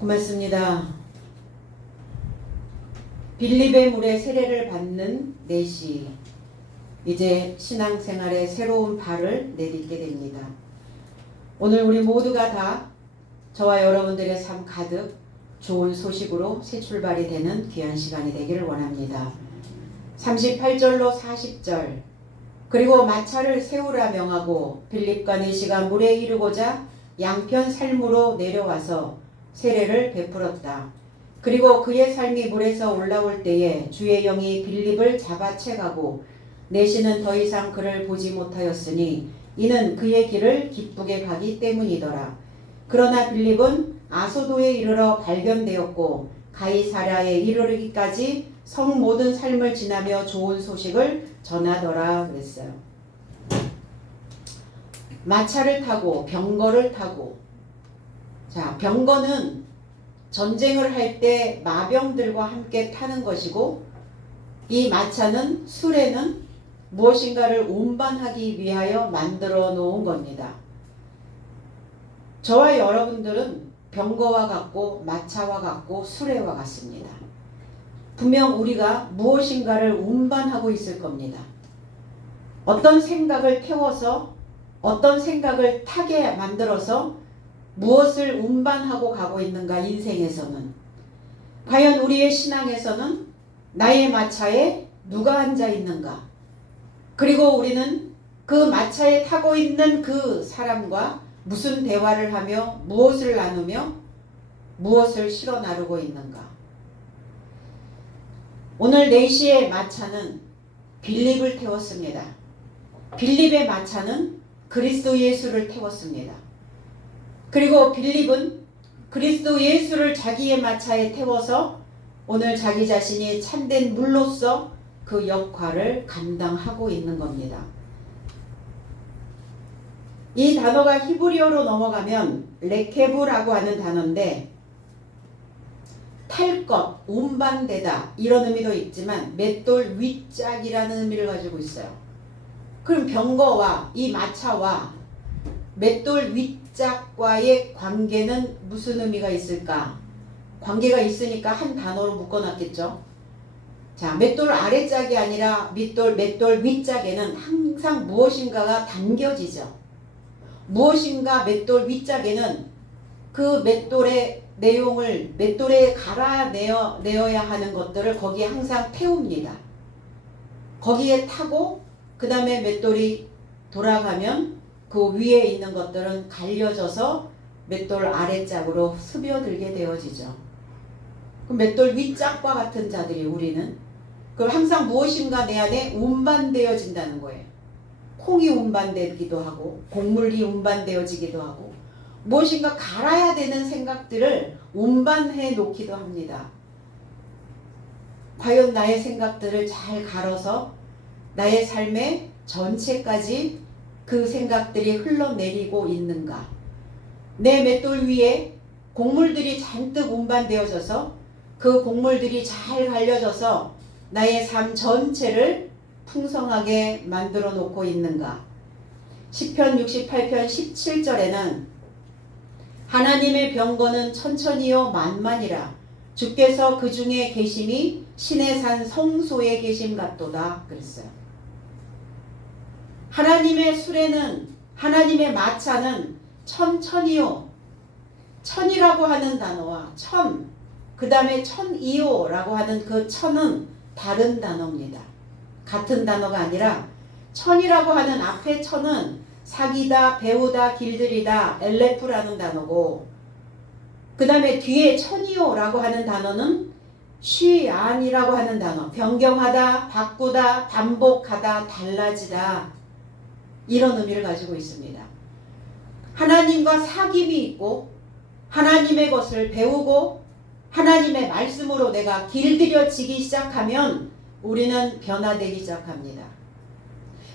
고맙습니다. 빌립의 물에 세례를 받는 내시, 이제 신앙생활의 새로운 발을 내딛게 됩니다. 오늘 우리 모두가 다 저와 여러분들의 삶 가득 좋은 소식으로 새 출발이 되는 귀한 시간이 되기를 원합니다. 38절로 40절, 그리고 마차를 세우라 명하고 빌립과 내시가 물에 이르고자 양편 살무로 내려와서 세례를 베풀었다. 그리고 그의 삶이 물에서 올라올 때에 주의 영이 빌립을 잡아채가고 내시는 더 이상 그를 보지 못하였으니 이는 그의 길을 기쁘게 가기 때문이더라. 그러나 빌립은 아소도에 이르러 발견되었고 가이사랴에 이르르기까지 성 모든 삶을 지나며 좋은 소식을 전하더라 그랬어요. 마차를 타고 병거를 타고, 자, 병거는 전쟁을 할 때 마병들과 함께 타는 것이고, 이 마차는 수레는 무엇인가를 운반하기 위하여 만들어 놓은 겁니다. 저와 여러분들은 병거와 같고 마차와 같고 수레와 같습니다. 분명 우리가 무엇인가를 운반하고 있을 겁니다. 어떤 생각을 태워서 어떤 생각을 타게 만들어서 무엇을 운반하고 가고 있는가. 인생에서는 과연 우리의 신앙에서는 나의 마차에 누가 앉아 있는가, 그리고 우리는 그 마차에 타고 있는 그 사람과 무슨 대화를 하며 무엇을 나누며 무엇을 실어 나르고 있는가. 오늘 4시의 마차는 빌립을 태웠습니다. 빌립의 마차는 그리스도 예수를 태웠습니다. 그리고 빌립은 그리스도 예수를 자기의 마차에 태워서 오늘 자기 자신이 참된 물로서 그 역할을 감당하고 있는 겁니다. 이 단어가 히브리어로 넘어가면 레케브라고 하는 단어인데, 탈 것, 운반되다 이런 의미도 있지만 맷돌 윗짝이라는 의미를 가지고 있어요. 그럼 병거와 이 마차와 맷돌 윗짝과의 관계는 무슨 의미가 있을까? 관계가 있으니까 한 단어로 묶어놨겠죠. 자, 맷돌 아래짝이 아니라 맷돌 윗짝에는 항상 무엇인가가 담겨지죠. 무엇인가 맷돌 윗짝에는 그 맷돌의 내용을 맷돌에 갈아내어야 하는 것들을 거기에 항상 태웁니다. 거기에 타고 그 다음에 맷돌이 돌아가면 그 위에 있는 것들은 갈려져서 맷돌 아래짝으로 스며들게 되어지죠. 그럼 맷돌 윗짝과 같은 자들이 우리는 그럼 항상 무엇인가 내 안에 운반되어진다는 거예요. 콩이 운반되기도 하고 곡물이 운반되어지기도 하고 무엇인가 갈아야 되는 생각들을 운반해 놓기도 합니다. 과연 나의 생각들을 잘 갈아서 나의 삶의 전체까지 그 생각들이 흘러내리고 있는가. 내 맷돌 위에 곡물들이 잔뜩 운반되어져서 그 곡물들이 잘 갈려져서 나의 삶 전체를 풍성하게 만들어 놓고 있는가. 시편 68편 17절에는 하나님의 병거는 천천히요 만만이라 주께서 그 중에 계심이 신의 산 성소에 계심 같도다 그랬어요. 하나님의 수레는, 하나님의 마차는 천천히요, 천이라고 하는 단어와 그 다음에 천이요라고 하는 그 천은 다른 단어입니다. 같은 단어가 아니라 천이라고 하는 앞에 천은 사기다, 배우다, 길들이다, 엘레프라는 단어고, 그 다음에 뒤에 천이요라고 하는 단어는 쉬안이라고 하는 단어, 변경하다, 바꾸다, 반복하다, 달라지다, 이런 의미를 가지고 있습니다. 하나님과 사귐이 있고 하나님의 것을 배우고 하나님의 말씀으로 내가 길들여지기 시작하면 우리는 변화되기 시작합니다.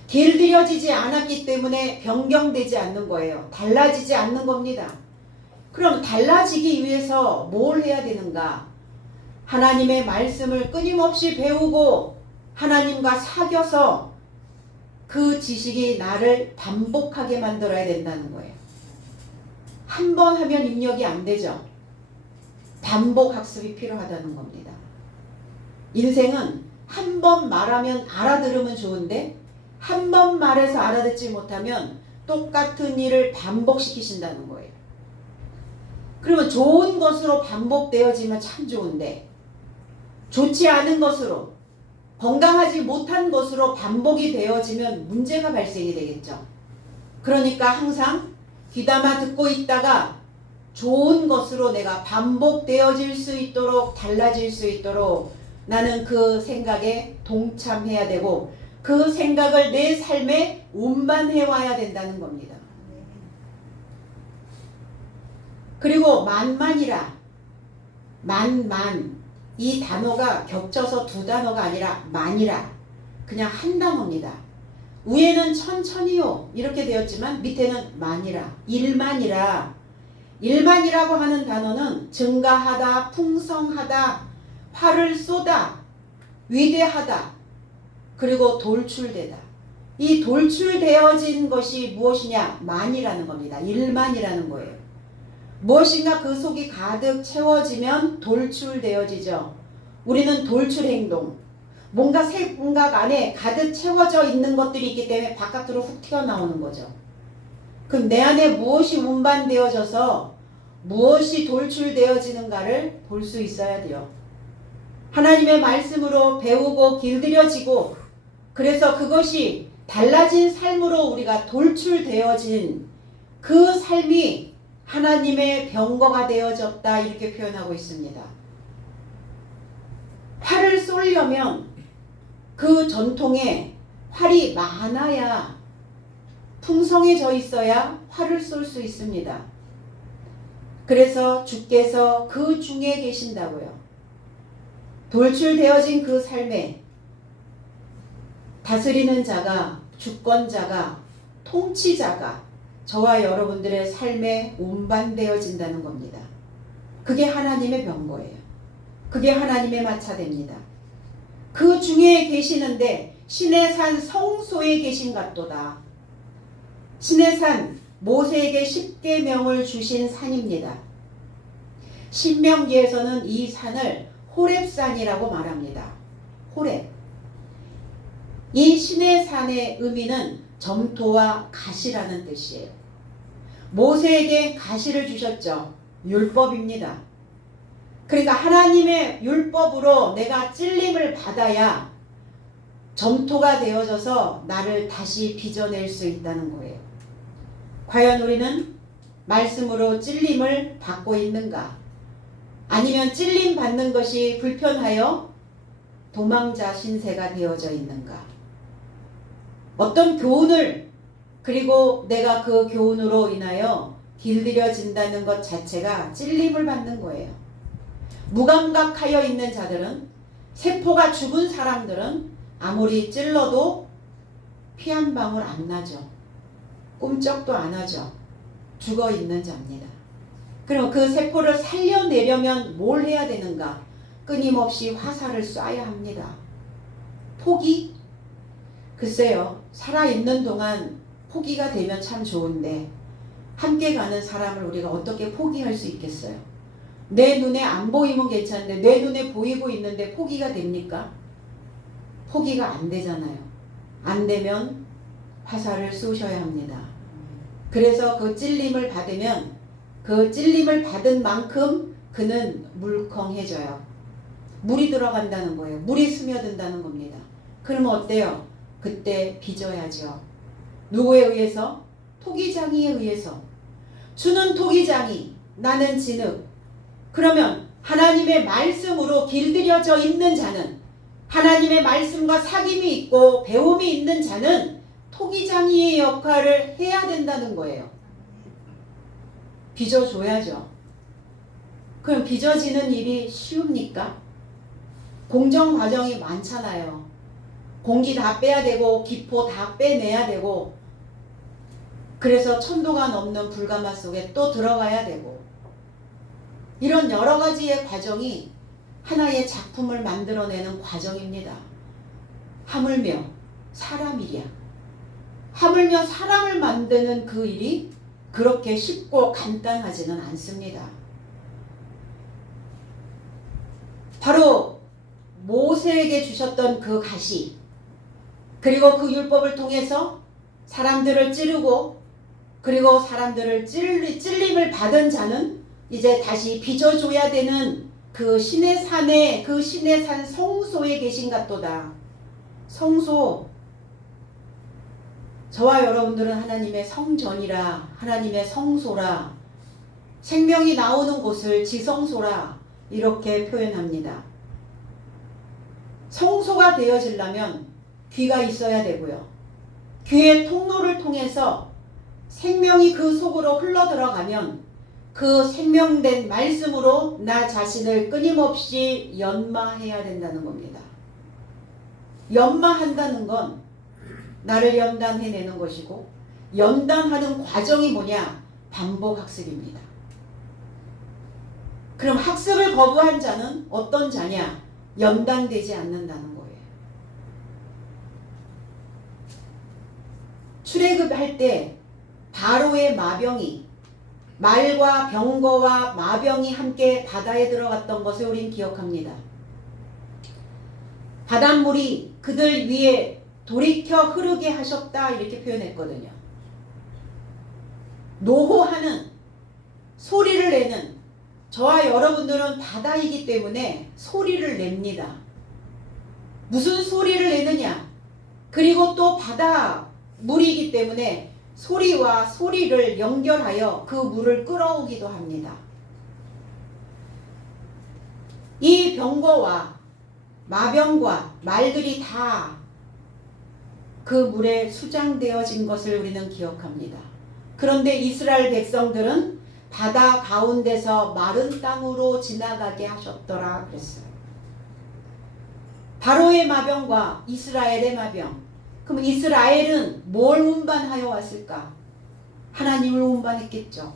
길들여지지 않았기 때문에 변경되지 않는 거예요. 달라지지 않는 겁니다. 그럼 달라지기 위해서 뭘 해야 되는가? 하나님의 말씀을 끊임없이 배우고 하나님과 사귀어서 그 지식이 나를 반복하게 만들어야 된다는 거예요. 한 번 하면 입력이 안 되죠. 반복 학습이 필요하다는 겁니다. 인생은 한 번 말하면 알아들으면 좋은데 한 번 말해서 알아듣지 못하면 똑같은 일을 반복시키신다는 거예요. 그러면 좋은 것으로 반복되어지면 참 좋은데 좋지 않은 것으로 건강하지 못한 것으로 반복이 되어지면 문제가 발생이 되겠죠. 그러니까 항상 귀담아 듣고 있다가 좋은 것으로 내가 반복되어질 수 있도록 달라질 수 있도록 나는 그 생각에 동참해야 되고 그 생각을 내 삶에 운반해 와야 된다는 겁니다. 그리고 만만이라 만만 이 단어가 겹쳐서 두 단어가 아니라 만이라 그냥 한 단어입니다. 위에는 천천히요 이렇게 되었지만 밑에는 만이라 일만이라 일만이라고 하는 단어는 증가하다 풍성하다 화를 쏟아 위대하다 그리고 돌출되다 이 돌출되어진 것이 무엇이냐 만이라는 겁니다. 일만이라는 거예요. 무엇인가 그 속이 가득 채워지면 돌출되어지죠. 우리는 돌출 행동 뭔가 생각 안에 가득 채워져 있는 것들이 있기 때문에 바깥으로 훅 튀어나오는 거죠. 그럼 내 안에 무엇이 운반되어져서 무엇이 돌출되어지는가를 볼 수 있어야 돼요. 하나님의 말씀으로 배우고 길들여지고 그래서 그것이 달라진 삶으로 우리가 돌출되어진 그 삶이 하나님의 병거가 되어졌다 이렇게 표현하고 있습니다. 활을 쏘려면 그 전통에 활이 많아야 풍성해져 있어야 활을 쏠 수 있습니다. 그래서 주께서 그 중에 계신다고요. 돌출되어진 그 삶에 다스리는 자가 주권자가 통치자가 저와 여러분들의 삶에 운반되어진다는 겁니다. 그게 하나님의 병거예요. 그게 하나님의 마차됩니다. 그 중에 계시는데 신의 산 성소에 계신 같도다. 신의 산 모세에게 10계명을 주신 산입니다. 신명기에서는 이 산을 호렙산이라고 말합니다. 호렙. 이 신의 산의 의미는 점토와 가시라는 뜻이에요. 모세에게 가시를 주셨죠. 율법입니다. 그러니까 하나님의 율법으로 내가 찔림을 받아야 점토가 되어져서 나를 다시 빚어낼 수 있다는 거예요. 과연 우리는 말씀으로 찔림을 받고 있는가? 아니면 찔림 받는 것이 불편하여 도망자 신세가 되어져 있는가? 어떤 교훈을 그리고 내가 그 교훈으로 인하여 길들여진다는 것 자체가 찔림을 받는 거예요. 무감각하여 있는 자들은 세포가 죽은 사람들은 아무리 찔러도 피 한 방울 안 나죠. 꿈쩍도 안 하죠. 죽어 있는 자입니다. 그럼 그 세포를 살려내려면 뭘 해야 되는가? 끊임없이 화살을 쏴야 합니다. 포기? 글쎄요. 살아있는 동안 포기가 되면 참 좋은데 함께 가는 사람을 우리가 어떻게 포기할 수 있겠어요? 내 눈에 안 보이면 괜찮은데 내 눈에 보이고 있는데 포기가 됩니까? 포기가 안 되잖아요. 안 되면 화살을 쏘셔야 합니다. 그래서 그 찔림을 받으면 그 찔림을 받은 만큼 그는 물컹해져요. 물이 들어간다는 거예요. 물이 스며든다는 겁니다. 그러면 어때요? 그때 빚어야죠. 누구에 의해서? 토기장이에 의해서. 주는 토기장이, 나는 진흙. 그러면 하나님의 말씀으로 길들여져 있는 자는, 하나님의 말씀과 사귐이 있고 배움이 있는 자는 토기장이의 역할을 해야 된다는 거예요. 빚어줘야죠. 그럼 빚어지는 일이 쉬웁니까? 공정 과정이 많잖아요. 공기 다 빼야 되고 기포 다 빼내야 되고 그래서 천도가 넘는 불가마 속에 또 들어가야 되고 이런 여러 가지의 과정이 하나의 작품을 만들어내는 과정입니다. 하물며 사람이랴. 하물며 사람을 만드는 그 일이 그렇게 쉽고 간단하지는 않습니다. 바로 모세에게 주셨던 그 가시, 그리고 그 율법을 통해서 사람들을 찌르고, 그리고 사람들을 찔림을 받은 자는 이제 다시 빚어줘야 되는 그 신의 산에, 그 신의 산 성소에 계신 같도다. 성소, 저와 여러분들은 하나님의 성전이라, 하나님의 성소라, 생명이 나오는 곳을 지성소라 이렇게 표현합니다. 성소가 되어지려면 귀가 있어야 되고요. 귀의 통로를 통해서 생명이 그 속으로 흘러들어가면 그 생명된 말씀으로 나 자신을 끊임없이 연마해야 된다는 겁니다. 연마한다는 건 나를 연단해내는 것이고, 연단하는 과정이 뭐냐? 반복학습입니다. 그럼 학습을 거부한 자는 어떤 자냐? 연단되지 않는다는 거예요. 출애굽할 때 바로의 마병이, 말과 병거와 마병이 함께 바다에 들어갔던 것을 우린 기억합니다. 바닷물이 그들 위에 돌이켜 흐르게 하셨다 이렇게 표현했거든요. 노호하는, 소리를 내는, 저와 여러분들은 바다이기 때문에 소리를 냅니다. 무슨 소리를 내느냐? 그리고 또 바다 물이기 때문에 소리와 소리를 연결하여 그 물을 끌어오기도 합니다. 이 병거와 마병과 말들이 다 그 물에 수장되어진 것을 우리는 기억합니다. 그런데 이스라엘 백성들은 바다 가운데서 마른 땅으로 지나가게 하셨더라 그랬어요. 바로의 마병과 이스라엘의 마병. 그럼 이스라엘은 뭘 운반하여 왔을까? 하나님을 운반했겠죠.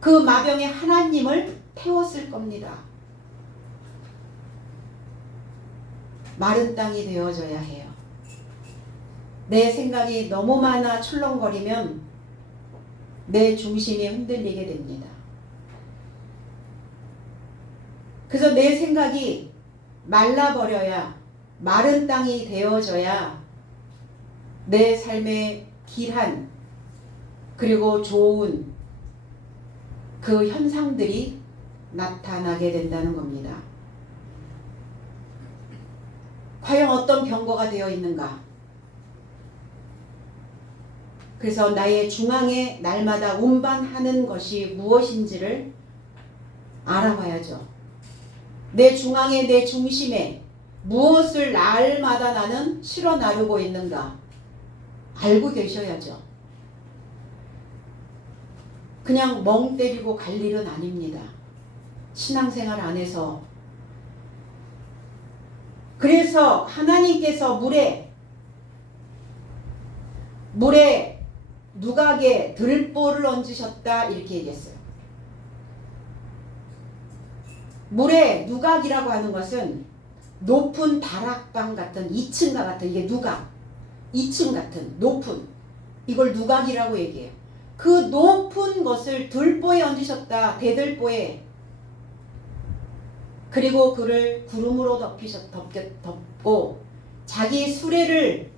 그 마병에 하나님을 태웠을 겁니다. 마른 땅이 되어져야 해요. 내 생각이 너무 많아 출렁거리면 내 중심이 흔들리게 됩니다. 그래서 내 생각이 말라버려야, 마른 땅이 되어져야 내 삶의 길한, 그리고 좋은 그 현상들이 나타나게 된다는 겁니다. 과연 어떤 병거가 되어 있는가? 그래서 나의 중앙에 날마다 운반하는 것이 무엇인지를 알아봐야죠. 내 중앙에, 내 중심에 무엇을 날마다 나는 실어 나르고 있는가 알고 계셔야죠. 그냥 멍 때리고 갈 일은 아닙니다. 신앙생활 안에서. 그래서 하나님께서 물에 누각에 들보를 얹으셨다 이렇게 얘기했어요. 물에 누각이라고 하는 것은 높은 다락방 같은 2층과 같은, 이게 누각, 2층 같은 높은, 이걸 누각이라고 얘기해요. 그 높은 것을 들보에 얹으셨다, 대들보에. 그리고 그를 구름으로 덮고 자기 수레를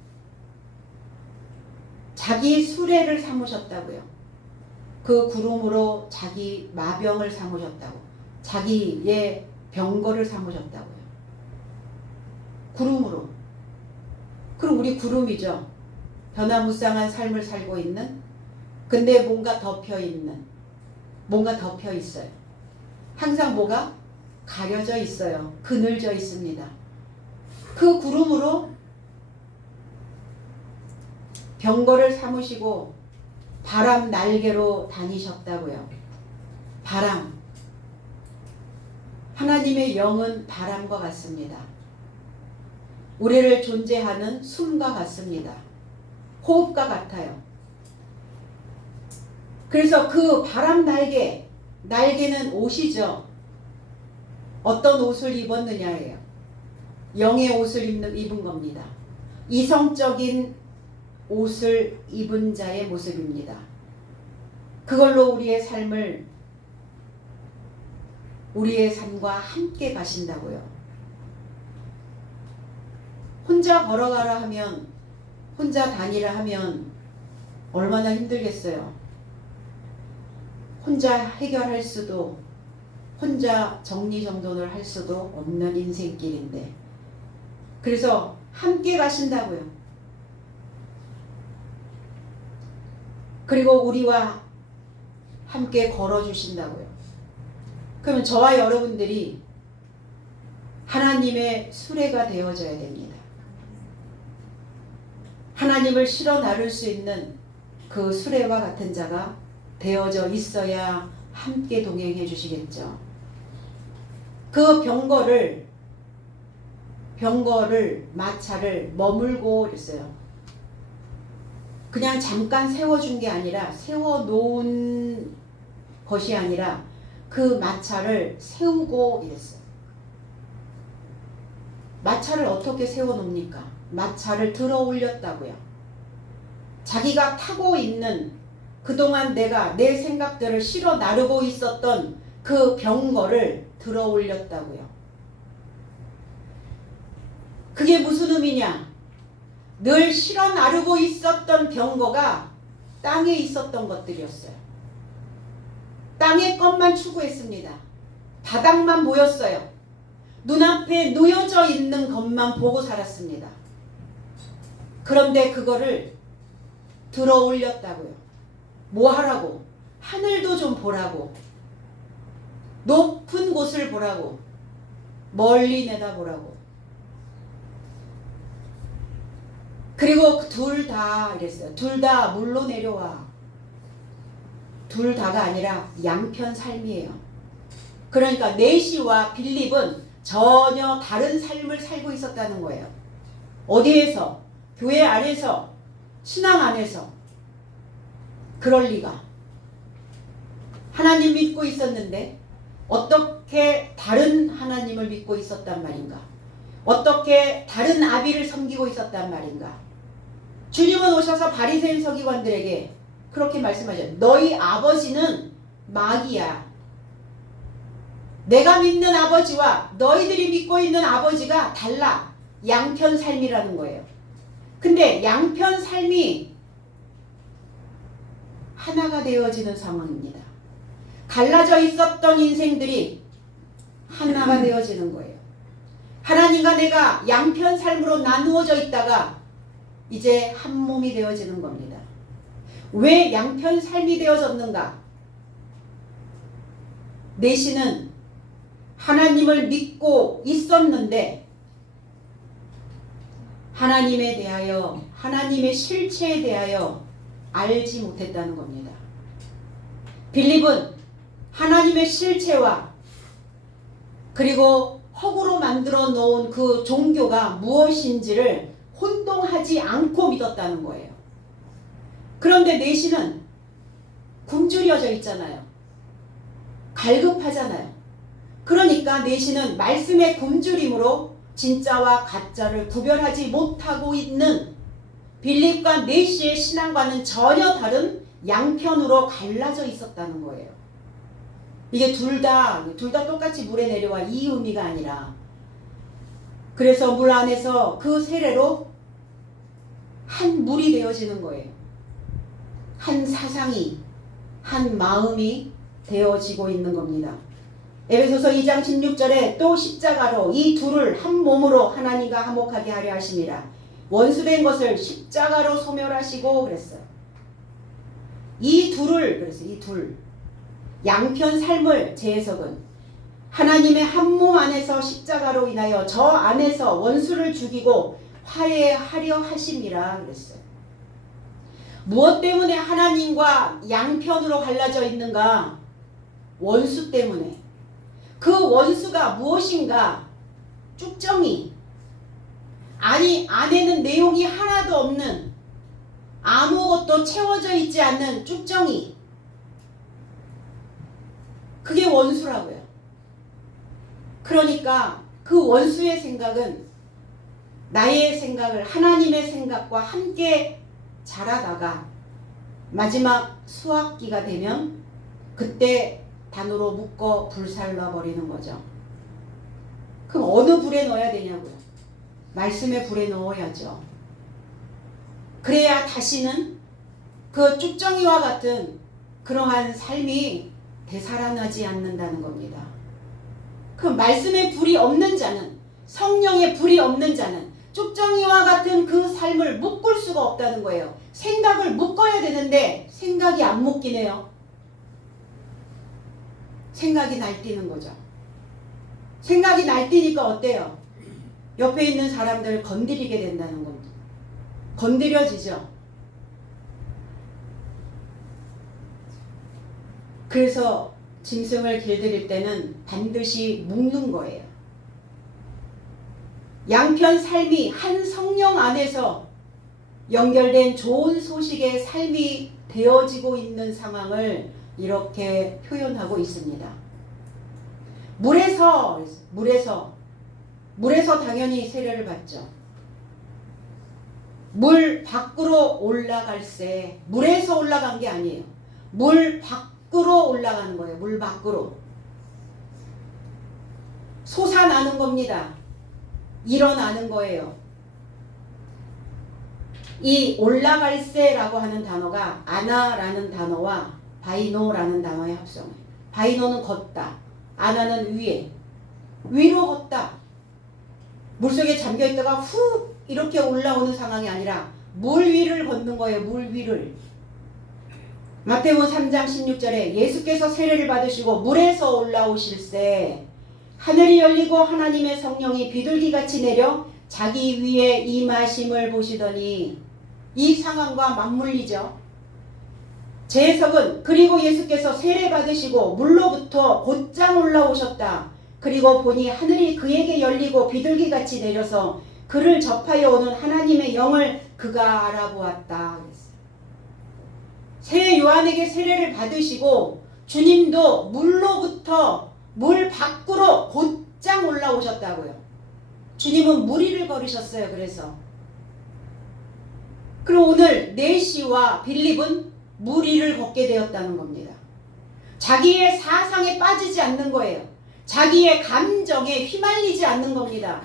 삼으셨다고요. 그 구름으로 자기 마병을 삼으셨다고, 자기의 병거를 삼으셨다고요. 구름으로. 그럼 우리 구름이죠. 변화무쌍한 삶을 살고 있는, 근데 뭔가 덮여 있어요. 항상 뭐가 가려져 있어요. 그늘져 있습니다. 그 구름으로 병거를 삼으시고 바람 날개로 다니셨다고요. 바람. 하나님의 영은 바람과 같습니다. 우리를 존재하는 숨과 같습니다. 호흡과 같아요. 그래서 그 바람 날개는 옷이죠. 어떤 옷을 입었느냐예요. 영의 옷을 입은 겁니다. 이성적인 옷을 입은 자의 모습입니다. 그걸로 우리의 삶을 우리의 삶과 함께 가신다고요. 혼자 걸어가라 하면, 혼자 다니라 하면 얼마나 힘들겠어요. 혼자 해결할 수도, 혼자 정리정돈을 할 수도 없는 인생길인데, 그래서 함께 가신다고요. 그리고 우리와 함께 걸어주신다고요. 그러면 저와 여러분들이 하나님의 수레가 되어져야 됩니다. 하나님을 실어 나를 수 있는 그 수레와 같은 자가 되어져 있어야 함께 동행해 주시겠죠. 그 병거를 마차를 머물고 그랬어요. 그냥 잠깐 세워준 게 아니라, 세워놓은 것이 아니라 그 마차를 세우고 이랬어요. 마차를 어떻게 세워놓습니까? 마차를 들어 올렸다고요. 자기가 타고 있는, 그동안 내가 내 생각들을 실어 나르고 있었던 그 병거를 들어 올렸다고요. 그게 무슨 의미냐? 늘 실어 나르고 있었던 병거가 땅에 있었던 것들이었어요. 땅의 것만 추구했습니다. 바닥만 보였어요. 눈앞에 놓여져 있는 것만 보고 살았습니다. 그런데 그거를 들어 올렸다고요. 뭐 하라고? 하늘도 좀 보라고, 높은 곳을 보라고, 멀리 내다보라고. 그리고 둘 다 이랬어요. 둘 다 물로 내려와. 둘 다가 아니라 양편 삶이에요. 그러니까 네시와 빌립은 전혀 다른 삶을 살고 있었다는 거예요. 어디에서? 교회 안에서, 신앙 안에서. 그럴 리가. 하나님 믿고 있었는데 어떻게 다른 하나님을 믿고 있었단 말인가? 어떻게 다른 아비를 섬기고 있었단 말인가? 주님은 오셔서 바리새인 서기관들에게 그렇게 말씀하셨죠. 너희 아버지는 마귀야. 내가 믿는 아버지와 너희들이 믿고 있는 아버지가 달라. 양편 삶이라는 거예요. 근데 양편 삶이 하나가 되어지는 상황입니다. 갈라져 있었던 인생들이 하나가 되어지는 거예요. 하나님과 내가 양편 삶으로 나누어져 있다가 이제 한 몸이 되어지는 겁니다. 왜 양편 삶이 되어졌는가? 내시는 하나님을 믿고 있었는데 하나님에 대하여, 하나님의 실체에 대하여 알지 못했다는 겁니다. 빌립은 하나님의 실체와 그리고 허구로 만들어 놓은 그 종교가 무엇인지를 혼동하지 않고 믿었다는 거예요. 그런데 내시는 굶주려져 있잖아요. 갈급하잖아요. 그러니까 내시는 말씀의 굶주림으로 진짜와 가짜를 구별하지 못하고 있는 빌립과 내시의 신앙과는 전혀 다른 양편으로 갈라져 있었다는 거예요. 이게 둘 다 똑같이 물에 내려와 이 의미가 아니라, 그래서 물 안에서 그 세례로 한 물이 되어지는 거예요. 한 사상이, 한 마음이 되어지고 있는 겁니다. 에베소서 2장 16절에 또 십자가로 이 둘을 한 몸으로 하나님과 화목하게 하려 하심이라. 원수된 것을 십자가로 소멸하시고 그랬어요. 이 둘을, 그래서 이 둘, 양편 삶을 재해석은 하나님의 한 몸 안에서 십자가로 인하여 저 안에서 원수를 죽이고 화해하려 하심이라 그랬어요. 무엇 때문에 하나님과 양편으로 갈라져 있는가? 원수 때문에. 그 원수가 무엇인가? 쭉정이. 아니, 안에는 내용이 하나도 없는, 아무것도 채워져 있지 않는 쭉정이. 그게 원수라고요. 그러니까 그 원수의 생각은 나의 생각을 하나님의 생각과 함께 자라다가 마지막 수학기가 되면 그때 단으로 묶어 불살라 버리는 거죠. 그럼 어느 불에 넣어야 되냐고요? 말씀의 불에 넣어야죠. 그래야 다시는 그 쭉정이와 같은 그러한 삶이 되살아나지 않는다는 겁니다. 그 말씀의 불이 없는 자는, 성령의 불이 없는 자는 쭉정이와 같은 그 삶을 묶을 수가 없다는 거예요. 생각을 묶어야 되는데 생각이 안 묶이네요. 생각이 날뛰는 거죠. 생각이 날뛰니까 어때요? 옆에 있는 사람들을 건드리게 된다는 겁니다. 건드려지죠. 그래서 짐승을 길들일 때는 반드시 묶는 거예요. 양편 삶이 한 성령 안에서 연결된 좋은 소식의 삶이 되어지고 있는 상황을 이렇게 표현하고 있습니다. 물에서 당연히 세례를 받죠. 물 밖으로 올라갈새, 물에서 올라간 게 아니에요. 물 밖으로 올라가는 거예요. 물 밖으로. 솟아나는 겁니다. 일어나는 거예요. 이 올라갈새라고 하는 단어가 아나라는 단어와 바이노라는 단어의 합성이에요. 바이노는 걷다, 아나는 위로 걷다. 물속에 잠겨있다가 훅 이렇게 올라오는 상황이 아니라 물 위를 걷는 거예요. 물 위를. 마태복음 3장 16절에 예수께서 세례를 받으시고 물에서 올라오실새 하늘이 열리고 하나님의 성령이 비둘기같이 내려 자기 위에 임하심을 보시더니, 이 상황과 맞물리죠. 제 해석은 그리고 예수께서 세례 받으시고 물로부터 곧장 올라오셨다. 그리고 보니 하늘이 그에게 열리고 비둘기같이 내려서 그를 접하여 오는 하나님의 영을 그가 알아보았다. 새 요한에게 세례를 받으시고 주님도 물로부터 물 밖으로 곧장 올라오셨다고요. 주님은 물 위를 걸으셨어요. 그리고 오늘 네시와 빌립은 물 위를 걷게 되었다는 겁니다. 자기의 사상에 빠지지 않는 거예요. 자기의 감정에 휘말리지 않는 겁니다.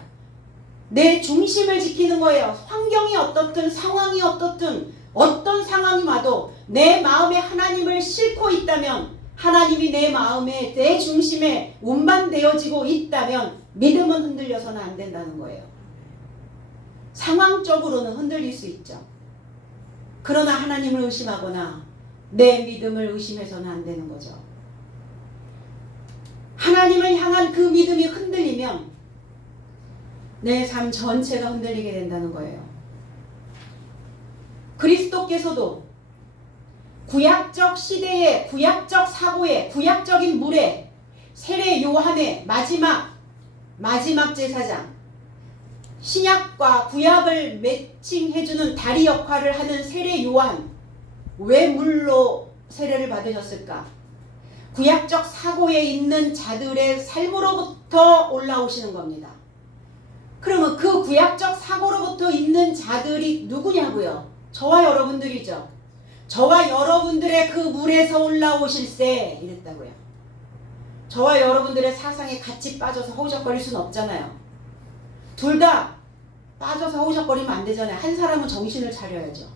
내 중심을 지키는 거예요. 환경이 어떻든 상황이 어떻든 어떤 상황이 와도 내 마음에 하나님을 싣고 있다면, 하나님이 내 마음에 내 중심에 운반되어지고 있다면 믿음은 흔들려서는 안 된다는 거예요. 상황적으로는 흔들릴 수 있죠. 그러나 하나님을 의심하거나 내 믿음을 의심해서는 안 되는 거죠. 하나님을 향한 그 믿음이 흔들리면 내 삶 전체가 흔들리게 된다는 거예요. 그리스도께서도 구약적 시대의 구약적 사고의 구약적인 물에 세례 요한의 마지막 제사장, 신약과 구약을 매칭해주는 다리 역할을 하는 세례 요한, 왜 물로 세례를 받으셨을까? 구약적 사고에 있는 자들의 삶으로부터 올라오시는 겁니다. 그러면 그 구약적 사고로부터 있는 자들이 누구냐고요? 저와 여러분들이죠. 저와 여러분들의 그 물에서 올라오실세 이랬다고요. 저와 여러분들의 사상에 같이 빠져서 허우적거릴 수는 없잖아요. 둘 다 빠져서 허우적거리면 안 되잖아요. 한 사람은 정신을 차려야죠.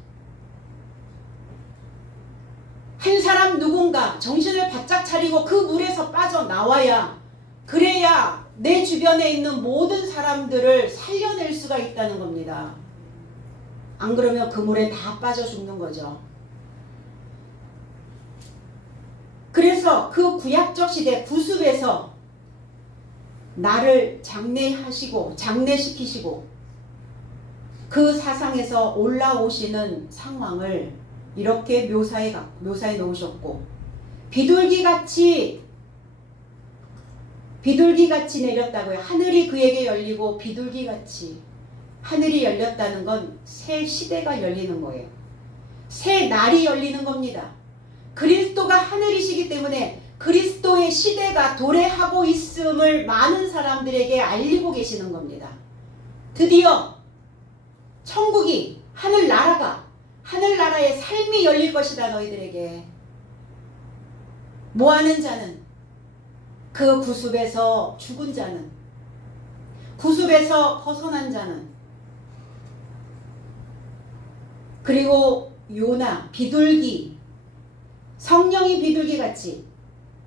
한 사람 누군가 정신을 바짝 차리고 그 물에서 빠져나와야, 그래야 내 주변에 있는 모든 사람들을 살려낼 수가 있다는 겁니다. 안 그러면 그 물에 다 빠져 죽는 거죠. 그래서 그 구약적 시대 구습에서 나를 장례시키시고 그 사상에서 올라오시는 상황을 이렇게 묘사해 놓으셨고, 비둘기같이 내렸다고요. 하늘이 그에게 열리고 비둘기같이. 하늘이 열렸다는 건 새 시대가 열리는 거예요. 새 날이 열리는 겁니다. 그리스도가 하늘이시기 때문에 그리스도의 시대가 도래하고 있음을 많은 사람들에게 알리고 계시는 겁니다. 드디어 천국이, 하늘나라의 삶이 열릴 것이다. 너희들에게. 뭐하는 자는 그 구습에서 죽은 자는, 구습에서 벗어난 자는, 그리고 요나, 비둘기, 성령이 비둘기같이,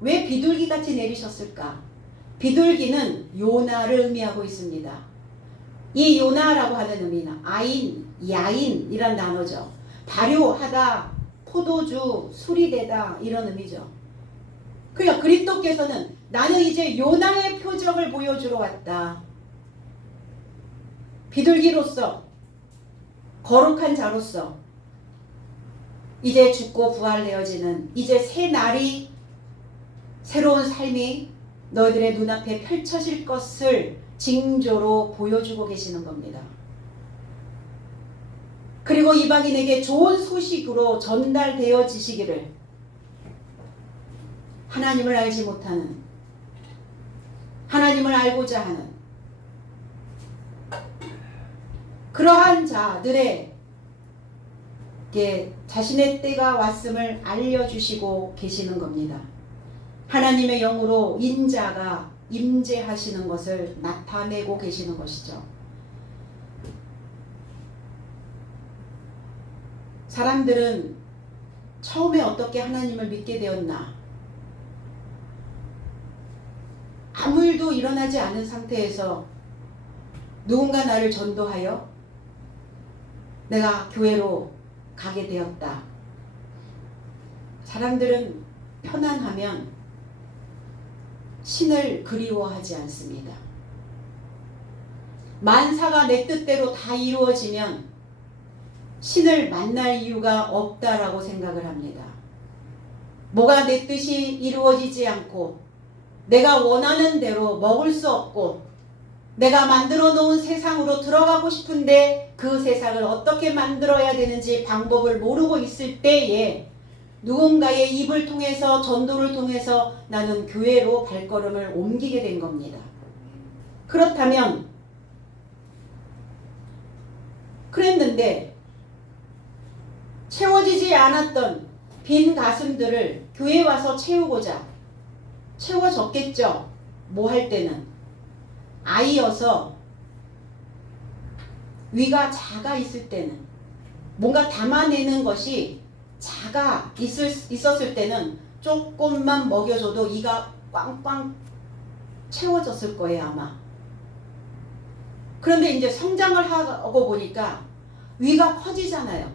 왜 비둘기같이 내리셨을까? 비둘기는 요나를 의미하고 있습니다. 이 요나라고 하는 의미는 아인, 야인이란 단어죠. 발효하다, 포도주, 술이 되다 이런 의미죠. 그러니까 그리스도께서는 나는 이제 요나의 표적을 보여주러 왔다. 비둘기로서, 거룩한 자로서 이제 죽고 부활되어지는 이제 새 날이, 새로운 삶이 너희들의 눈앞에 펼쳐질 것을 징조로 보여주고 계시는 겁니다. 그리고 이방인에게 좋은 소식으로 전달되어지시기를, 하나님을 알지 못하는, 하나님을 알고자 하는 그러한 자들에게 자신의 때가 왔음을 알려주시고 계시는 겁니다. 하나님의 영으로 인자가 임재하시는 것을 나타내고 계시는 것이죠. 사람들은 처음에 어떻게 하나님을 믿게 되었나? 아무 일도 일어나지 않은 상태에서 누군가 나를 전도하여 내가 교회로 가게 되었다. 사람들은 편안하면 신을 그리워하지 않습니다. 만사가 내 뜻대로 다 이루어지면 신을 만날 이유가 없다라고 생각을 합니다. 뭐가 내 뜻이 이루어지지 않고 내가 원하는 대로 먹을 수 없고 내가 만들어 놓은 세상으로 들어가고 싶은데 그 세상을 어떻게 만들어야 되는지 방법을 모르고 있을 때에 누군가의 입을 통해서, 전도를 통해서 나는 교회로 발걸음을 옮기게 된 겁니다. 그렇다면, 그랬는데 채워지지 않았던 빈 가슴들을 교회에 와서 채우고자, 채워졌겠죠. 뭐 할 때는 아이여서 위가 작아 있을 때는, 뭔가 담아내는 것이 작아 있었을 때는 조금만 먹여줘도 이가 꽝꽝 채워졌을 거예요, 아마. 그런데 이제 성장을 하고 보니까 위가 커지잖아요.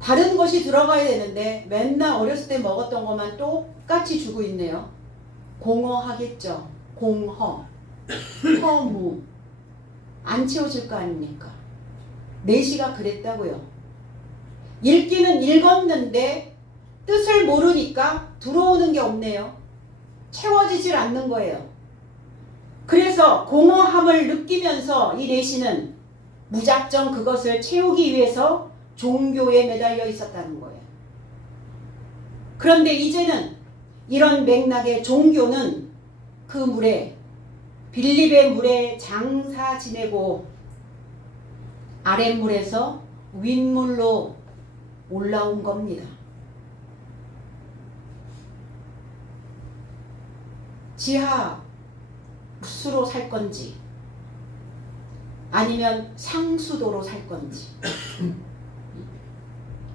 다른 것이 들어가야 되는데 맨날 어렸을 때 먹었던 것만 똑같이 주고 있네요. 공허하겠죠. 공허, 허무. 안 채워질 거 아닙니까? 내시가 그랬다고요. 읽기는 읽었는데 뜻을 모르니까 들어오는 게 없네요. 채워지질 않는 거예요. 그래서 공허함을 느끼면서 이 내시는 무작정 그것을 채우기 위해서 종교에 매달려 있었다는 거예요. 그런데 이제는 이런 맥락의 종교는 그 물에, 빌립의 물에 장사 지내고 아랫물에서 윗물로 올라온 겁니다. 지하 수로 살 건지 아니면 상수도로 살 건지.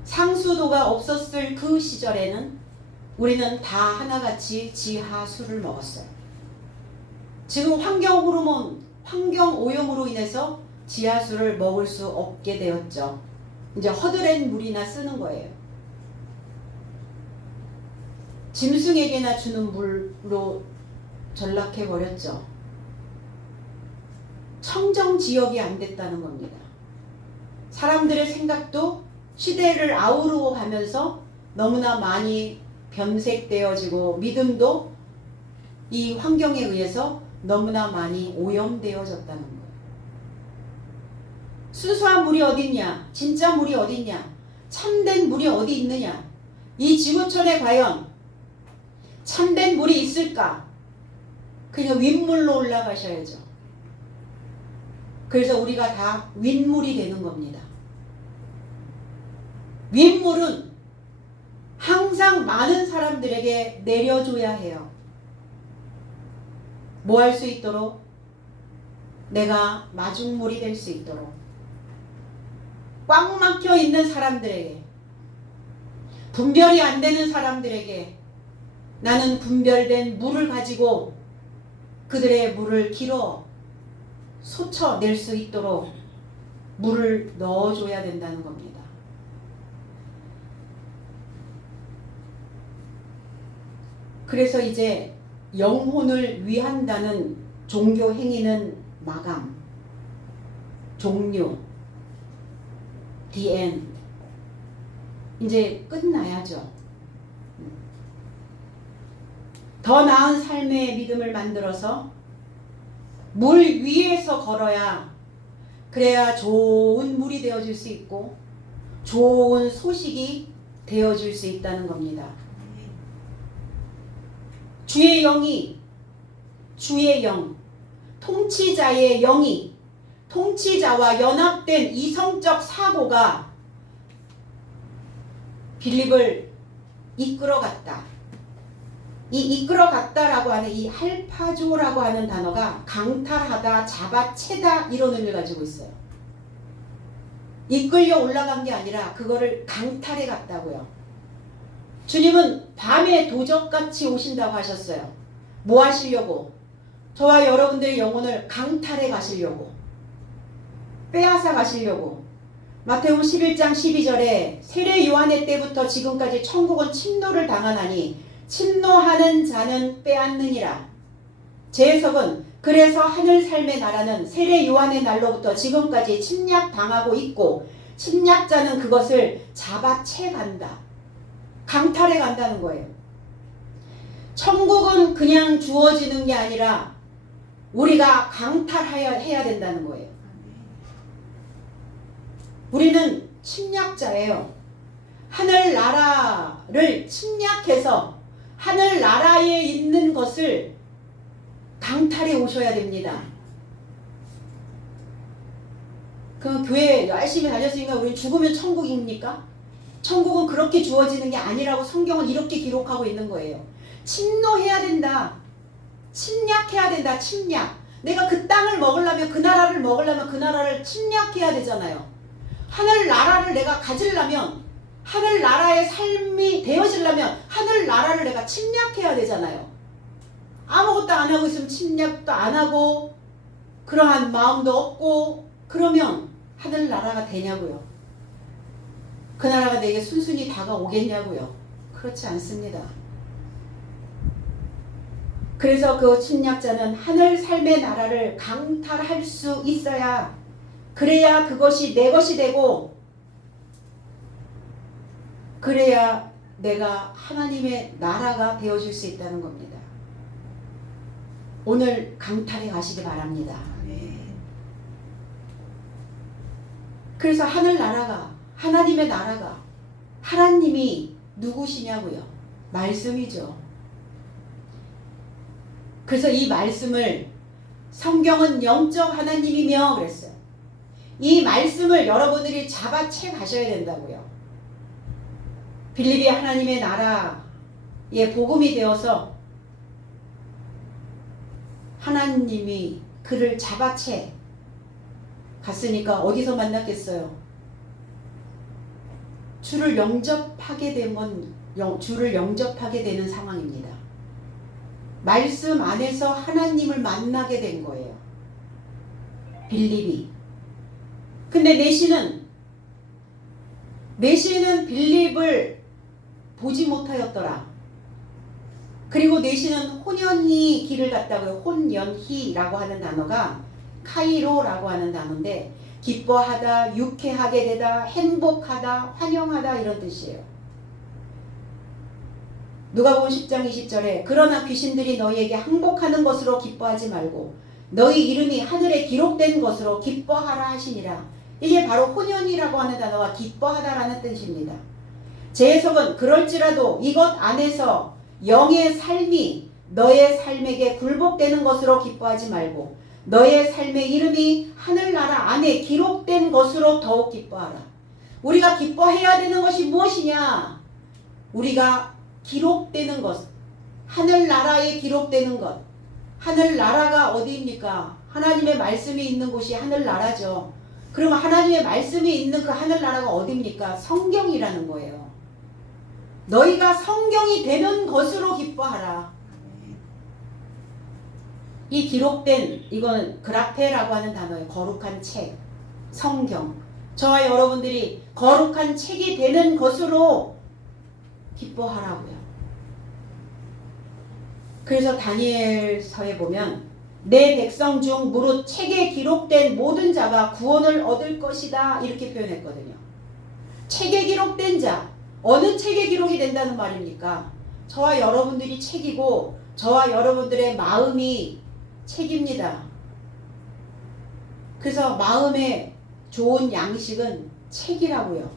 상수도가 없었을 그 시절에는 우리는 다 하나같이 지하 수를 먹었어요. 지금 환경 호르몬, 환경 오염으로 인해서 지하수를 먹을 수 없게 되었죠. 이제 허드렛 물이나 쓰는 거예요. 짐승에게나 주는 물로 전락해버렸죠. 청정 지역이 안 됐다는 겁니다. 사람들의 생각도 시대를 아우르고 가면서 너무나 많이 변색되어지고 믿음도 이 환경에 의해서 너무나 많이 오염되어졌다는 거예요. 순수한 물이 어딨냐? 진짜 물이 어딨냐? 참된 물이 어디 있느냐? 이 지구촌에 과연 참된 물이 있을까? 그냥 윗물로 올라가셔야죠. 그래서 우리가 다 윗물이 되는 겁니다. 윗물은 항상 많은 사람들에게 내려줘야 해요. 뭐 할 수 있도록? 내가 마중물이 될 수 있도록. 꽉 막혀 있는 사람들에게, 분별이 안 되는 사람들에게 나는 분별된 물을 가지고 그들의 물을 길어 솟쳐낼 수 있도록 물을 넣어줘야 된다는 겁니다. 그래서 이제 영혼을 위한다는 종교 행위는 마감, 종료, the end. 이제 끝나야죠. 더 나은 삶의 믿음을 만들어서 물 위에서 걸어야, 그래야 좋은 물이 되어줄 수 있고 좋은 소식이 되어줄 수 있다는 겁니다. 주의 영이, 주의 영, 통치자의 영이 통치자와 연합된 이성적 사고가 빌립을 이끌어갔다. 이 이끌어갔다라고 하는 이 할파조라고 하는 단어가 강탈하다, 잡아채다 이런 의미를 가지고 있어요. 이끌려 올라간 게 아니라 그거를 강탈해 갔다고요. 주님은 밤에 도적같이 오신다고 하셨어요. 뭐 하시려고? 저와 여러분들의 영혼을 강탈해 가시려고, 빼앗아 가시려고. 마태복음 11장 12절에 세례 요한의 때부터 지금까지 천국은 침노를 당하나니 침노하는 자는 빼앗느니라. 제 해석은 그래서 하늘 삶의 나라는 세례 요한의 날로부터 지금까지 침략당하고 있고 침략자는 그것을 잡아채 간다. 강탈해 간다는 거예요. 천국은 그냥 주어지는 게 아니라 우리가 강탈해야 된다는 거예요. 우리는 침략자예요. 하늘나라를 침략해서 하늘나라에 있는 것을 강탈해 오셔야 됩니다. 그럼 교회 열심히 다녔으니까 우리는 죽으면 천국입니까? 천국은 그렇게 주어지는 게 아니라고 성경은 이렇게 기록하고 있는 거예요. 침노해야 된다. 침략해야 된다. 침략. 내가 그 땅을 먹으려면, 그 나라를 먹으려면 그 나라를 침략해야 되잖아요. 하늘나라를 내가 가지려면, 하늘나라의 삶이 되어지려면 하늘나라를 내가 침략해야 되잖아요. 아무것도 안 하고 있으면 침략도 안 하고 그러한 마음도 없고 그러면 하늘나라가 되냐고요. 그 나라가 내게 순순히 다가오겠냐고요. 그렇지 않습니다. 그래서 그 침략자는 하늘 삶의 나라를 강탈할 수 있어야, 그래야 그것이 내 것이 되고, 그래야 내가 하나님의 나라가 되어줄 수 있다는 겁니다. 오늘 강탈해 가시기 바랍니다. 그래서 하늘나라가, 하나님의 나라가, 하나님이 누구시냐고요? 말씀이죠. 그래서 이 말씀을, 성경은 영적 하나님이며 그랬어요. 이 말씀을 여러분들이 잡아채 가셔야 된다고요. 빌립이 하나님의 나라의 복음이 되어서 하나님이 그를 잡아채 갔으니까 어디서 만났겠어요? 주를 영접하게 된 건 주를 영접하게 되는 상황입니다. 말씀 안에서 하나님을 만나게 된 거예요. 빌립이. 근데 내시는 빌립을 보지 못하였더라. 그리고 내시는 혼연히 길을 갔다고요. 혼연히라고 하는 단어가 카이로라고 하는 단어인데 기뻐하다, 유쾌하게 되다, 행복하다, 환영하다 이런 뜻이에요. 누가복음 10장 20절에 그러나 귀신들이 너희에게 항복하는 것으로 기뻐하지 말고 너희 이름이 하늘에 기록된 것으로 기뻐하라 하시니라. 이게 바로 혼연이라고 하는 단어가 기뻐하다라는 뜻입니다. 제 해석은 그럴지라도 이것 안에서 영의 삶이 너의 삶에게 굴복되는 것으로 기뻐하지 말고 너의 삶의 이름이 하늘나라 안에 기록된 것으로 더욱 기뻐하라. 우리가 기뻐해야 되는 것이 무엇이냐? 우리가 기록되는 것, 하늘나라에 기록되는 것, 하늘나라가 어디입니까? 하나님의 말씀이 있는 곳이 하늘나라죠. 그러면 하나님의 말씀이 있는 그 하늘나라가 어디입니까? 성경이라는 거예요. 너희가 성경이 되는 것으로 기뻐하라. 이 기록된, 이건 그라페라고 하는 단어예요. 거룩한 책, 성경. 저와 여러분들이 거룩한 책이 되는 것으로 기뻐하라고요. 그래서 다니엘서에 보면 내 백성 중 무릇 책에 기록된 모든 자가 구원을 얻을 것이다 이렇게 표현했거든요. 책에 기록된 자, 어느 책에 기록이 된다는 말입니까? 저와 여러분들이 책이고 저와 여러분들의 마음이 책입니다. 그래서 마음에 좋은 양식은 책이라고요.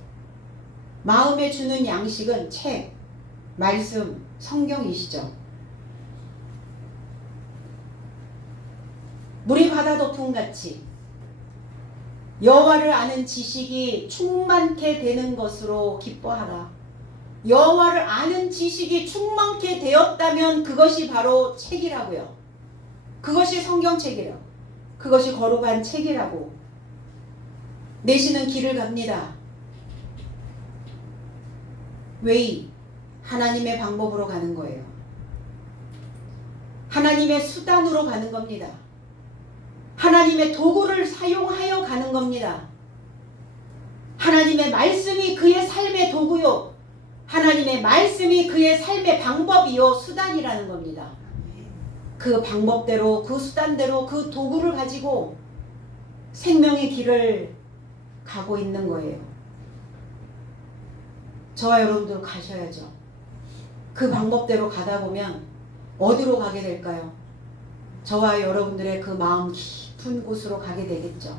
마음에 주는 양식은 책, 말씀, 성경이시죠. 물이 바다 덮음같이 여호와를 아는 지식이 충만케 되는 것으로 기뻐하라. 여호와를 아는 지식이 충만케 되었다면 그것이 바로 책이라고요. 그것이 성경책이라고. 그것이 거룩한 책이라고. 내시는 길을 갑니다. 웨이, 하나님의 방법으로 가는 거예요. 하나님의 수단으로 가는 겁니다. 하나님의 도구를 사용하여 가는 겁니다. 하나님의 말씀이 그의 삶의 도구요. 하나님의 말씀이 그의 삶의 방법이요. 수단이라는 겁니다. 그 방법대로, 그 수단대로, 그 도구를 가지고 생명의 길을 가고 있는 거예요. 저와 여러분들 가셔야죠. 그 방법대로 가다 보면 어디로 가게 될까요? 저와 여러분들의 그 마음 깊은 곳으로 가게 되겠죠.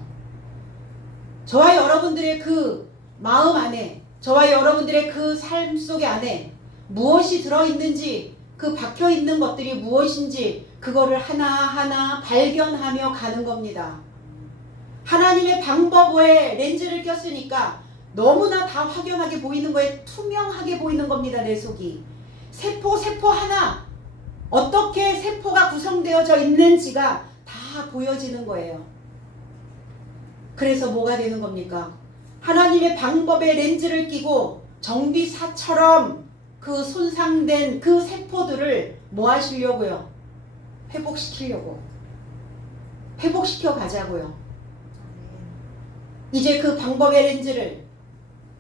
저와 여러분들의 그 마음 안에, 저와 여러분들의 그 삶 속의 안에 무엇이 들어있는지, 그 박혀있는 것들이 무엇인지 그거를 하나하나 발견하며 가는 겁니다. 하나님의 방법에 렌즈를 꼈으니까 너무나 다 확연하게 보이는 거에 투명하게 보이는 겁니다. 내 속이. 세포 하나, 어떻게 세포가 구성되어져 있는지가 다 보여지는 거예요. 그래서 뭐가 되는 겁니까? 하나님의 방법에 렌즈를 끼고 정비사처럼 그 손상된 그 세포들을 뭐 하시려고요? 회복시키려고. 회복시켜 가자고요. 이제 그 방법의 렌즈를,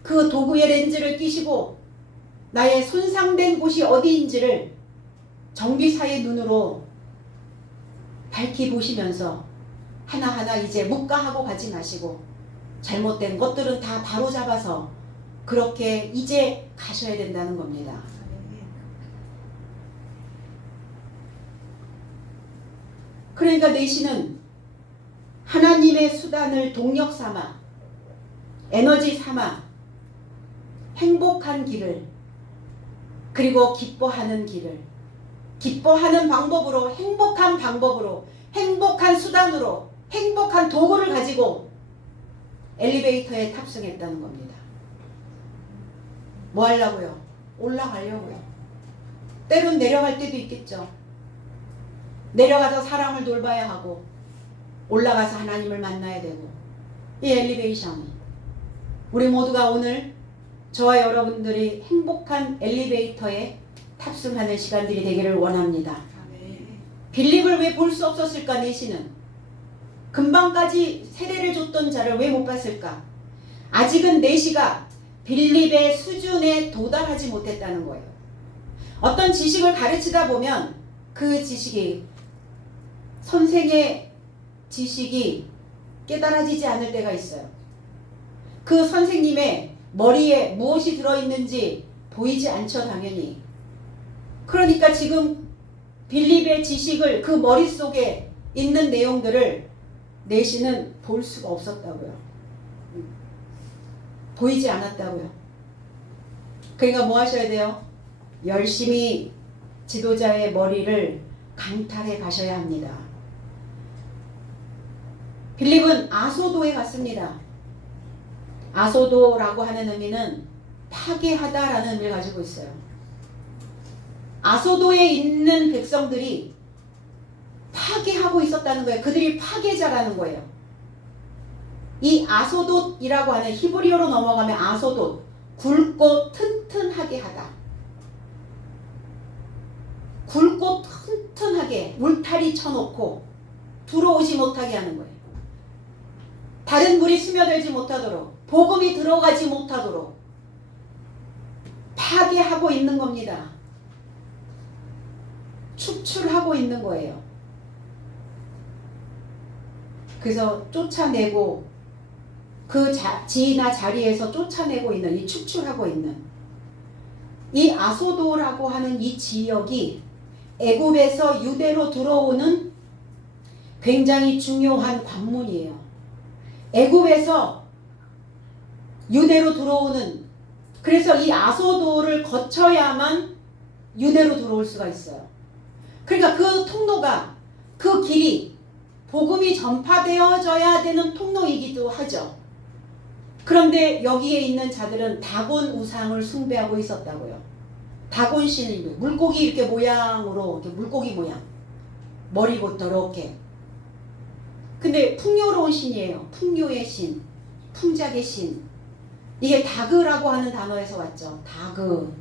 그 도구의 렌즈를 끼시고 나의 손상된 곳이 어디인지를 정비사의 눈으로 밝히 보시면서 하나하나 이제 묵과하고 가지 마시고 잘못된 것들은 다 바로잡아서 그렇게 이제 가셔야 된다는 겁니다. 그러니까 내시는 하나님의 수단을 동력 삼아, 에너지 삼아 행복한 길을, 그리고 기뻐하는 길을, 기뻐하는 방법으로, 행복한 방법으로, 행복한 수단으로, 행복한 도구를 가지고 엘리베이터에 탑승했다는 겁니다. 뭐 하려고요? 올라가려고요. 때론 내려갈 때도 있겠죠. 내려가서 사람을 돌봐야 하고 올라가서 하나님을 만나야 되고, 이 엘리베이션이 우리 모두가 오늘 저와 여러분들이 행복한 엘리베이터에 탑승하는 시간들이 되기를 원합니다. 빌립을 왜 볼 수 없었을까? 내시는 금방까지 세례를 줬던 자를 왜 못 봤을까? 아직은 내시가 빌립의 수준에 도달하지 못했다는 거예요. 어떤 지식을 가르치다 보면 그 지식이, 선생의 지식이 깨달아지지 않을 때가 있어요. 그 선생님의 머리에 무엇이 들어있는지 보이지 않죠, 당연히. 그러니까 지금 빌립의 지식을, 그 머릿속에 있는 내용들을 내시는 볼 수가 없었다고요. 보이지 않았다고요. 그러니까 뭐 하셔야 돼요? 열심히 지도자의 머리를 강탈해 가셔야 합니다. 빌립은 아소도에 갔습니다. 아소도라고 하는 의미는 파괴하다라는 의미를 가지고 있어요. 아소도에 있는 백성들이 파괴하고 있었다는 거예요. 그들이 파괴자라는 거예요. 이 아소돗이라고 하는 히브리어로 넘어가면 아소돗, 굵고 튼튼하게 하다. 굵고 튼튼하게 울타리 쳐놓고 들어오지 못하게 하는 거예요. 다른 물이 스며들지 못하도록, 복음이 들어가지 못하도록 파괴하고 있는 겁니다. 축출하고 있는 거예요. 그래서 쫓아내고 그 지나 자리에서 쫓아내고 있는, 이 축출하고 있는 이 아소도라고 하는 이 지역이 애굽에서 유대로 들어오는 굉장히 중요한 관문이에요. 애굽에서 유대로 들어오는, 그래서 이 아소도를 거쳐야만 유대로 들어올 수가 있어요. 그러니까 그 통로가, 그 길이 복음이 전파되어져야 되는 통로이기도 하죠. 그런데 여기에 있는 자들은 다곤 우상을 숭배하고 있었다고요. 다곤 신을, 물고기 이렇게 모양으로, 이렇게 물고기 모양, 머리부터 이렇게. 근데 풍요로운 신이에요. 풍요의 신, 풍작의 신. 이게 다그라고 하는 단어에서 왔죠. 다그,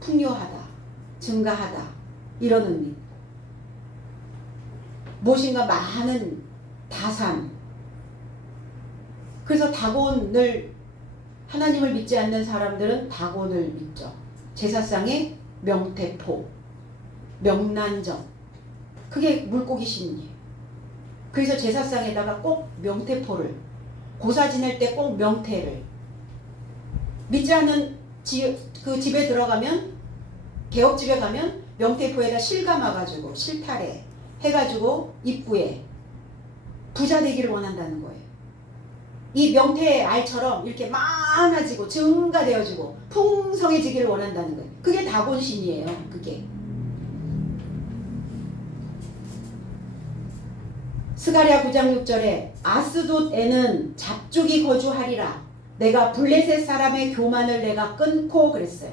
풍요하다, 증가하다, 이런 의미. 무엇인가 많은 다산. 그래서 다곤을, 하나님을 믿지 않는 사람들은 다곤을 믿죠. 제사상의 명태포, 명란젓, 그게 물고기 신이에요. 그래서 제사상에다가 꼭 명태포를, 고사 지낼 때 꼭 명태를, 믿지 않는 그 집에 들어가면, 개업집에 가면 명태포에다 실 감아가지고 실타래 해가지고 입구에 부자 되기를 원한다는 거예요. 이 명태 알처럼 이렇게 많아지고 증가되어지고 풍성해지기를 원한다는 거예요. 그게 다곤신이에요. 그게. 스가랴 9장 6절에 아스돗에는 잡족이 거주하리라. 내가 블레셋 사람의 교만을 내가 끊고 그랬어요.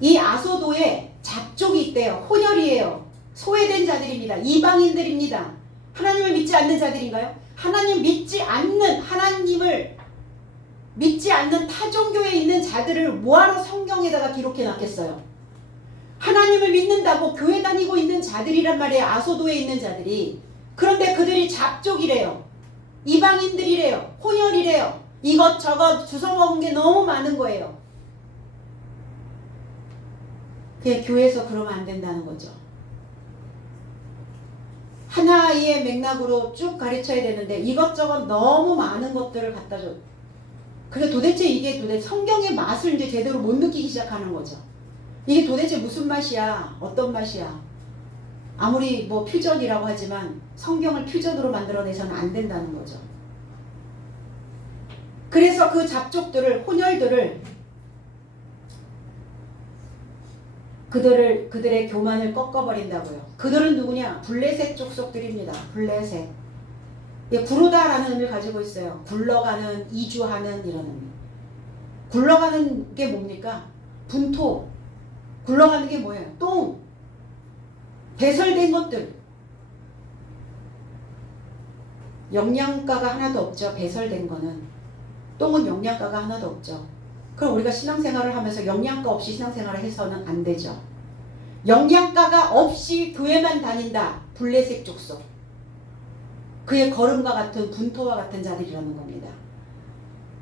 이 아소도에 잡족이 있대요. 혼혈이에요. 소외된 자들입니다. 이방인들입니다. 하나님을 믿지 않는 자들인가요? 하나님 믿지 않는, 하나님을 믿지 않는 타종교에 있는 자들을 뭐하러 성경에다가 기록해 놨겠어요? 하나님을 믿는다고 교회 다니고 있는 자들이란 말이에요. 아소도에 있는 자들이. 그런데 그들이 잡족이래요. 이방인들이래요. 혼혈이래요. 이것저것 주워먹은 게 너무 많은 거예요. 그게 교회에서 그러면 안 된다는 거죠. 하나의 맥락으로 쭉 가르쳐야 되는데 이것저것 너무 많은 것들을 갖다 줘. 그래서 도대체 이게 성경의 맛을 이제 제대로 못 느끼기 시작하는 거죠. 이게 도대체 무슨 맛이야? 어떤 맛이야? 아무리 뭐 퓨전이라고 하지만 성경을 퓨전으로 만들어내서는 안 된다는 거죠. 그래서 그 잡족들을, 혼혈들을, 그들의 교만을 꺾어버린다고요. 그들은 누구냐? 블레셋 족속들입니다. 블레셋. 구르다라는 의미를 가지고 있어요. 굴러가는, 이주하는 이런 의미. 굴러가는 게 뭡니까? 분토. 굴러가는 게 뭐예요? 똥. 배설된 것들. 영양가가 하나도 없죠. 배설된 거는. 똥은 영양가가 하나도 없죠. 그럼 우리가 신앙생활을 하면서 영양가 없이 신앙생활을 해서는 안 되죠. 영양가가 없이 교회만 다닌다. 블레셋 족속. 그의 걸음과 같은 분토와 같은 자들이라는 겁니다.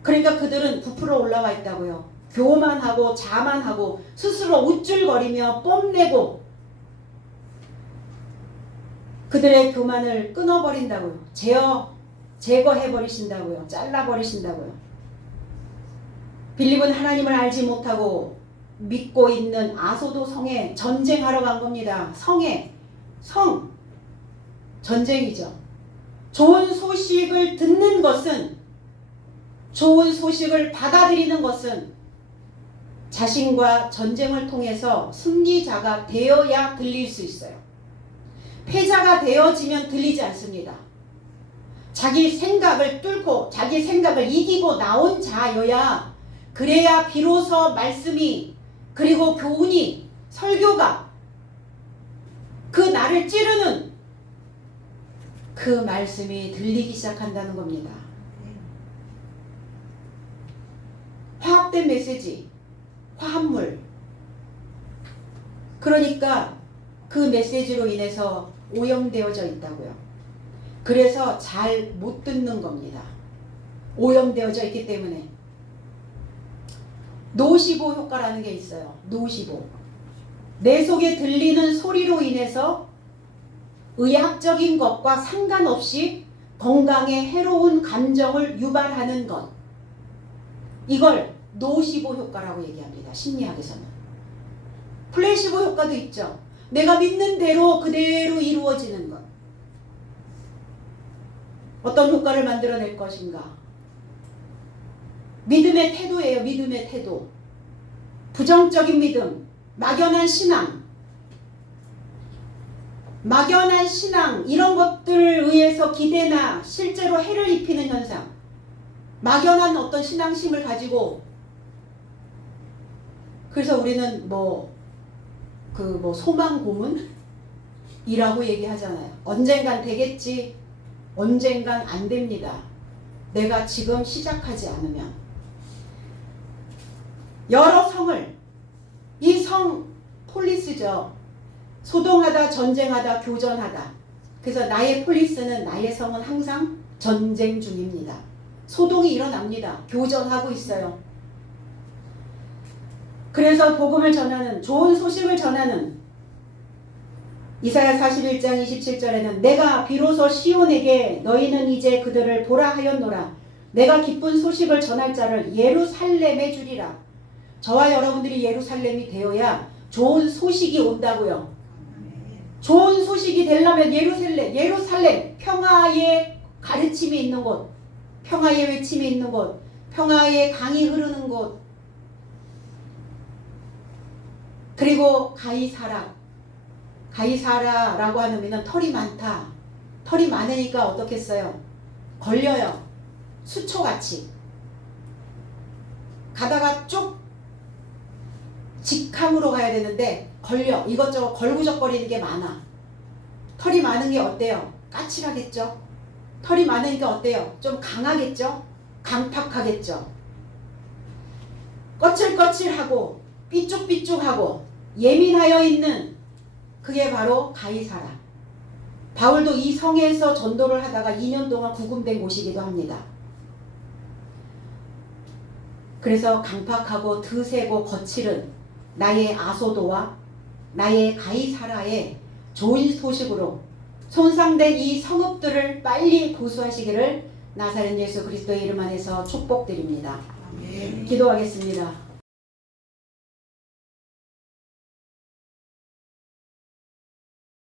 그러니까 그들은 부풀어 올라와 있다고요. 교만하고 자만하고 스스로 우쭐거리며 뽐내고 그들의 교만을 끊어버린다고요. 제거해버리신다고요. 잘라버리신다고요. 빌립은 하나님을 알지 못하고 믿고 있는 아소도 성에 전쟁하러 간 겁니다. 성 전쟁이죠. 좋은 소식을 듣는 것은, 좋은 소식을 받아들이는 것은 자신과 전쟁을 통해서 승리자가 되어야 들릴 수 있어요. 패자가 되어지면 들리지 않습니다. 자기 생각을 뚫고 자기 생각을 이기고 나온 자여야, 그래야 비로소 말씀이, 그리고 교훈이, 설교가 그 나를 찌르는 그 말씀이 들리기 시작한다는 겁니다. 화합된 메시지, 화합물. 그러니까 그 메시지로 인해서 오염되어져 있다고요. 그래서 잘 못 듣는 겁니다. 오염되어져 있기 때문에. 노시보 효과라는 게 있어요. 노시보. 내 속에 들리는 소리로 인해서 의학적인 것과 상관없이 건강에 해로운 감정을 유발하는 것. 이걸 노시보 효과라고 얘기합니다. 심리학에서는. 플레시보 효과도 있죠. 내가 믿는 대로 그대로 이루어지는 것. 어떤 효과를 만들어낼 것인가? 믿음의 태도예요. 믿음의 태도. 부정적인 믿음, 막연한 신앙, 막연한 신앙, 이런 것들을 의해서 기대나 실제로 해를 입히는 현상, 막연한 어떤 신앙심을 가지고, 그래서 우리는 소망 고문이라고 얘기하잖아요. 언젠간 되겠지, 언젠간 안 됩니다. 내가 지금 시작하지 않으면. 여러 성을, 이 성 폴리스죠. 소동하다, 전쟁하다, 교전하다. 그래서 나의 폴리스는, 나의 성은 항상 전쟁 중입니다. 소동이 일어납니다. 교전하고 있어요. 그래서 복음을 전하는, 좋은 소식을 전하는, 이사야 41장 27절에는 내가 비로소 시온에게 너희는 이제 그들을 보라 하였노라. 내가 기쁜 소식을 전할 자를 예루살렘에 주리라. 저와 여러분들이 예루살렘이 되어야 좋은 소식이 온다고요. 좋은 소식이 되려면 예루살렘, 평화의 가르침이 있는 곳, 평화의 외침이 있는 곳, 평화의 강이 흐르는 곳, 그리고 가이사라라고 하는 의미는 털이 많다. 털이 많으니까 어떻겠어요? 걸려요. 수초같이. 가다가 쭉 직항으로 가야 되는데 걸려. 이것저것 걸구적거리는 게 많아. 털이 많은 게 어때요? 까칠하겠죠? 털이 많으니까 어때요? 좀 강하겠죠? 강팍하겠죠? 거칠거칠하고 삐쭉삐쭉하고 예민하여 있는, 그게 바로 가이사라. 바울도 이 성에서 전도를 하다가 2년 동안 구금된 곳이기도 합니다. 그래서 강팍하고 드세고 거칠은 나의 아소도와 나의 가이사라의 좋은 소식으로 손상된 이 성읍들을 빨리 보수하시기를 나사렛 예수 그리스도의 이름 안에서 축복드립니다. 기도하겠습니다.